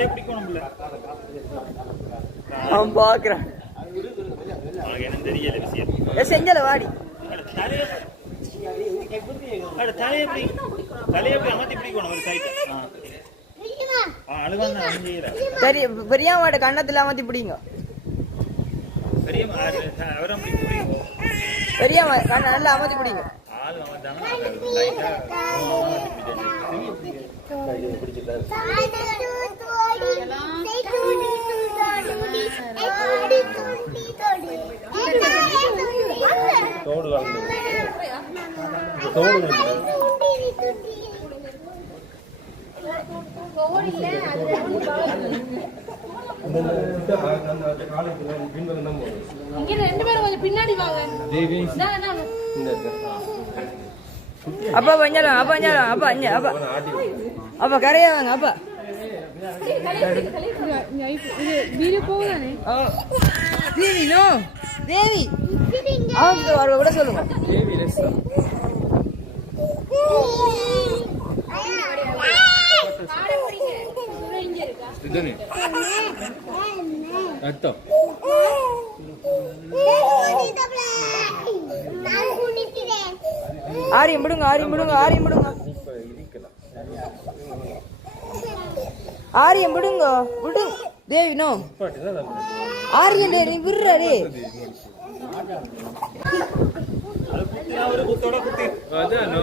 தலையை அவன் பாக்குறான் என்ன தெரியல விஷயம். செஞ்சல வாடி. அட, தலையை தலையை அமர்த்தி பிடிக்கணும் ஒரு சைட்டை ஆ. அழுகான் தான் செய்யற பெரிய பெரியவாட கண்ணத்துல அமர்த்தி பிடிங்க. பெரிய அவரை அப்படி பிடிக்கும் பெரியவா கண்ண நல்லா அமர்த்தி பிடிங்க ஆள் இந்தாங்க. இந்த இந்த. அப்பா பஞ்சாலம் அப்பா பஞ்சாலம் அப்பா அப்பா. அப்பா கரையா வாங்க அப்பா இது வீடு போகுதானே தேவி நோ தேவி. அவங்க வர விட சொல்லுங்க. தேவி லெஸ்ஸா ஆரியம் விடுங்க ஆரியம் விடுங்க ஆரியம் விடுங்க. ஆரியம் விடுங்க விடுங்க தேவி நோ. ஆரியம் டே நீ விடுற டே அது குத்தி ஒரு குத்தோட குத்தி அதான் நோ.